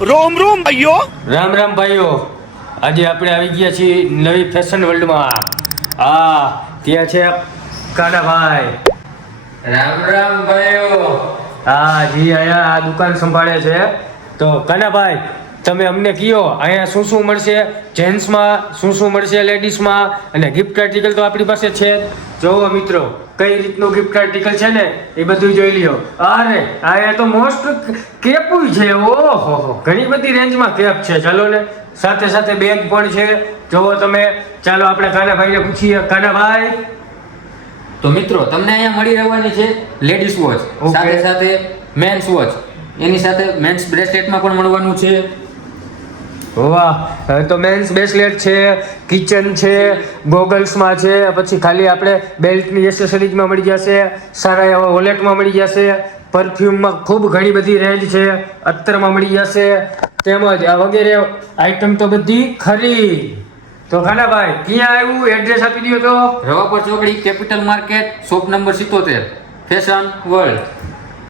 રોમ રોમ ભાઈઓ. રામ રામ ભાઈઓ. આજે આપણે આવી ગયા છીએ નવી ફેશન વર્લ્ડમાં. ત્યાં છે કાનાભાઈ. રામ રામ ભાઈઓ. જી અહીંયા આ દુકાન સંભાળે છે. તો કાનાભાઈ, તમે અમને કયો અહીંયા શું શું મળશે, જેન્ટ્સમાં શું મળશે, લેડીઝમાં, અને ગિફ્ટ આર્ટિકલ તો આપણી પાસે છે. જોવો મિત્રો, કઈ રીતનું ગિફ્ટ આર્ટિકલ છે ને એ બધું જોઈ લ્યો. અરે અહીંયા તો મોસ્ટ કેપુય છે. ઓહો, ઘણી બધી રેન્જમાં કેપ છે. ચાલો ને, સાથે સાથે બેગ પણ છે. જોવો તમે. ચાલો આપણે કાનાભાઈને પૂછીએ. કાનાભાઈ, તો મિત્રો તમને અહીંયા મળી રહેવાની છે લેડીઝ વોચ, Okay. સાથે સાથે મેન્સ વોચ, એની સાથે મેન્સ બ્રેસલેટમાં પણ મળવાનું છે. વાહ, હવે તો મેન્સ બ્રેસલેટ છે, કિચન છે, ગોગલ્સમાં છે, પછી ખાલી આપણે બેલ્ટની એસેસરીઝમાં મળી જશે, સારા એવા વોલેટમાં મળી જશે, પરફ્યુમમાં ખૂબ ઘણી બધી રેન્જ છે, અત્તરમાં મળી જશે, તેમજ આ વગેરે આઈટમ તો બધી ખરી. તો ખાનાભાઈ, ક્યાં આવ્યું, એડ્રેસ આપી દો તો. રવાપર ચોકડી, capital market, shop number 77, fashion world.